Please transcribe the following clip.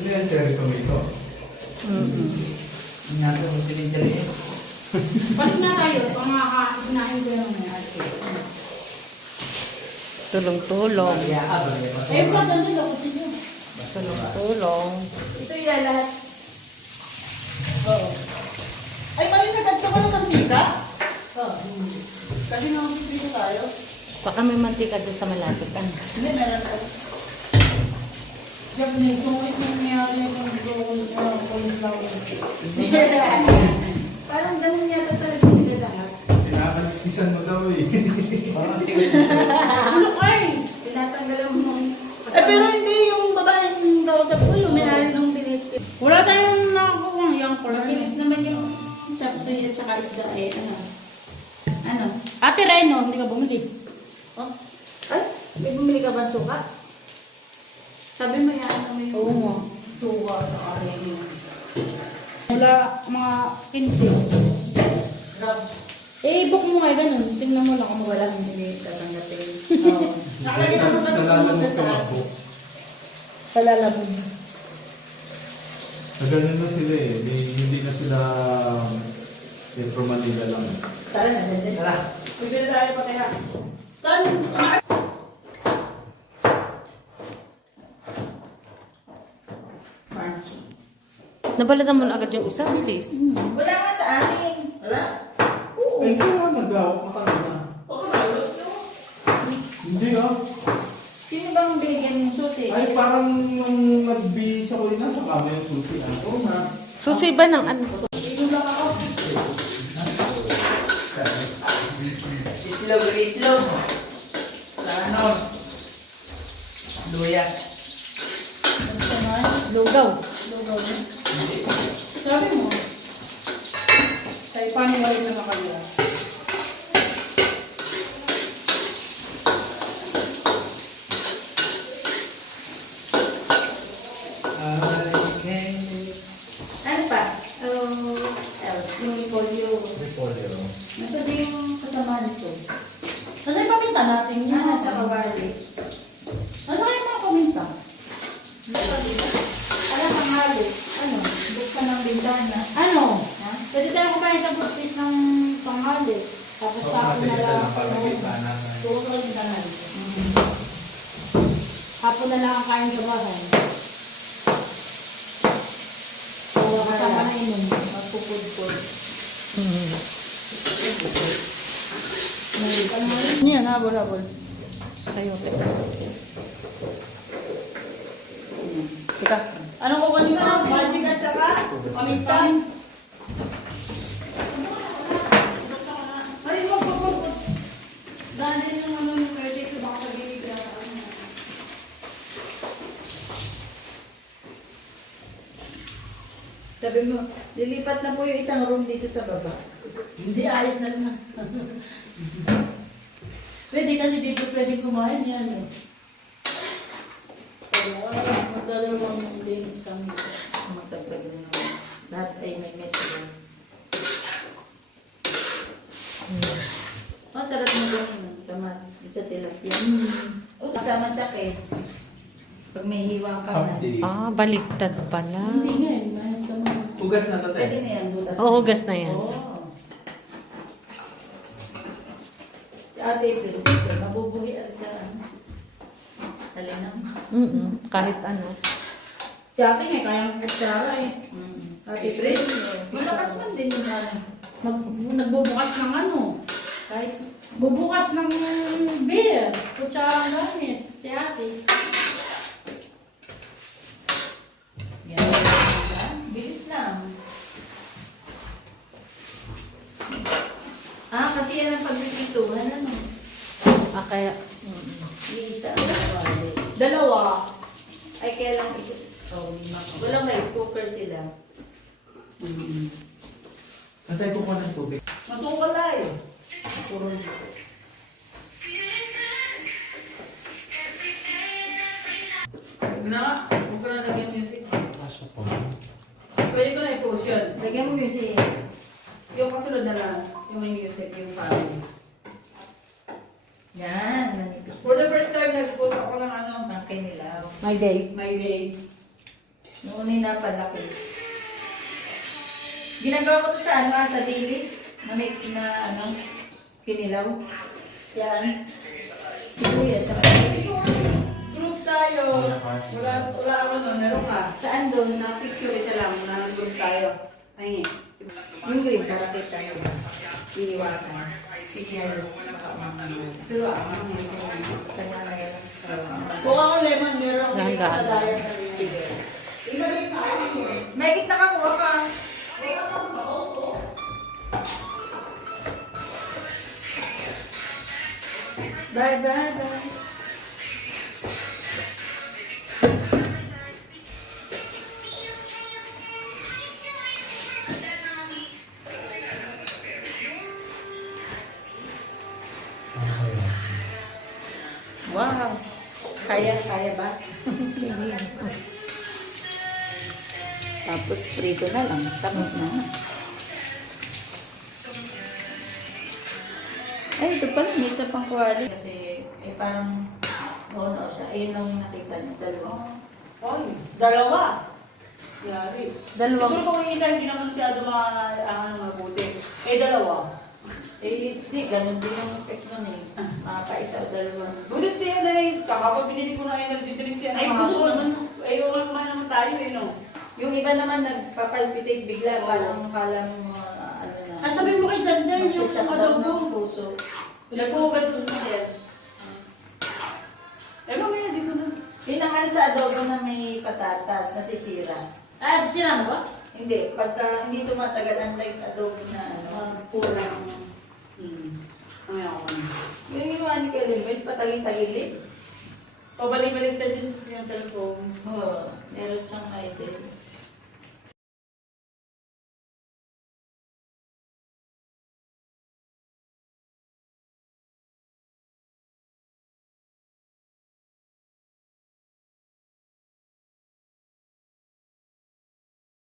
Ano yan, cherry tomato? Nato mo si Winter yun. Balik na tayo. Pangakakinain ko yung mga ate. Tulong-tulong. Eh, pa doon ako sa inyo. Tulong-tulong. Ito yung lahat. Oo. Ay, kami nagdagto ka ng mantika? Oo. Kasi nakapipili tayo. Baka may mantika doon sa malapit. Hindi, meron tayo. Diyan na ito, ito nangyari ng cauliflower. Parang ganun yata talaga sila lahat. Pinakaliskisan mo daw eh. Ano kay? Tinatanggalan mo nung... pero hindi yung babaeng kausap ko, yung may-ari nung binit. Wala tayong nakakuha yung corn. Mabilis naman yung chop suey at saka isda eh. Ano? Ate Reno, hindi ka bumili? Oh? Ay, may bumili ka ba ng suka? Sabi mo yan, ano yung... Oo nga. Suka at saka Reno. Wala mga 15. Grab. Eh, book mo nga ganun. Tingnan mo lang kung wala hindi tatanggapin. Oo. Nakalagay naman ba Sa lalamog ka sa ako. Sa lalamog. Sa ganun na sila eh. Hindi na sila Metro Manila lang. Tara na, dali. Tara. Pwede na tayo pa kaya. Saan? Pharmacy. Nabalasan mo na agad yung isa, please. Wala nga sa amin. Wala? Oo. Ay, kaya nag-awak ka kanina. O kamalot nyo. Hindi ah. Sino bang binigyan yung susi? Ay, parang yung nag-bihis ako yun, nasa kama yung susi. Oo nga. Susi ba ng ano? Ito lang ako. Itlog, itlog. Sa ano? Luya. Ano sa mga? Lugaw. Lugaw na. Sabi mo. Tayo paniwala na sa kanila. Ano pa? Yung polio. Nasa din yung kasama nito. Nasa yung paminta natin yan? Nasa kawali. Nasa kayo mga paminta? Nasa dito. Alam ang halo. Ano? Buksan ng bintana. Ano? Ha? Pwede tayo kumain sa good piece ng panghali. Tapos hapon na lang. Puro sa bintana. Hapon na lang ang kain sa bahay. Kasama na inom. Magpupud-pud. Yan, habol-habol. Sayote. Teka. Anong kukunin mo? Magic at saka? Pamintan. Ay, wag. Dahil yung ano yung pwede ko baka pag-ibig na Sabi mo, lilipat na po yung isang room dito sa baba. Hindi, ayos na lang. Pwede kasi dito pwede kumain yan eh. Magdadalawang linis kami. Magdagdag na naman. Lahat ay may metro. Oh, sarap mo ganyan. Kamatis doon sa tilapia. Kasama sa akin. Pag may hiwang ka na. Ah, baliktad pala. Hindi nga eh. Mayroon ka naman. Tugas na to, Pwede te. na yan. Butas Oo, hugas na yan. Oo. Si Ate April, mabubuhi sa talinam. Kahit ano. Si Ate nga, kaya ng kutsara eh. Ate April, malakas man din yung ano. Nagbubukas ng ano. Kahit bubukas ng beer. Kutsara gamit. Si Ate. Yan. Bilis lang. Kasi yan ang pagpipituhan, ano? Ah, kaya... Isa, dalawa. Ay, kaya lang isa. Oh, walang rice cooker sila. Saan tayo kukuha ng tubig? Masukalay. Puro dito. Na, huwag ka na lagyan music. Pwede ko na i-post yun. Lagyan mo music. Yung kasunod na lang, yung may music, yung family. Yan, manipis. For the first time, nag-post ako ng ano, kinilaw. My day. May day. Noon na palaki. Ginagawa ko to sa ano, sa dilis. Na may kinilaw. Yan. Sibuyas sa Group tayo. Wala ako nun. Meron ka. Saan doon? Na picture isa lang. Na group tayo. Ay, Yung green para kita nyo. Iiwasan. Pero ako kanya na yan. kung ako lemon, meron ako dito sa Dahan-dahan. diet na rin. Ibalik na ako. May gitna ka kuha ka. Bye, bye, bye. Wow. Kaya ba? Tapos prito na lang. Tapos na. Ay, ito pala. May isa pang kwali. Kasi, parang, noon o siya. Ayun lang yung nakita niya. Dalawa. Ay, dalawa. Yari. Dalawang. Siguro kung yung isa hindi naman masyado mabuti. Eh, dalawa. Eh, hindi. Ganun din yung effect nun eh. Makakaisa o dalawa. Bulit siya na eh. Kakapag binili ko na energy drink siya. Ay, gusto naman. Ay, wala naman tayo eh, no? Yung iba naman nagpapalpitate bigla. Palang ano na. Ang sabi mo kay Jandel, yung Magsashutdown adobo. ng puso. Nagbukas na siya. Eh, mamaya dito na. Yun ang ano sa adobo na may patatas, nasisira. Ah, sinama ba? Hindi, pagka hindi tumatagal, unlike adobo na purang. Mamaya ako na. Yung ginawa ni Kalimit, patagin-tagilid. Pabalik-balik tayo sa cellphone. Oo, meron siyang idea.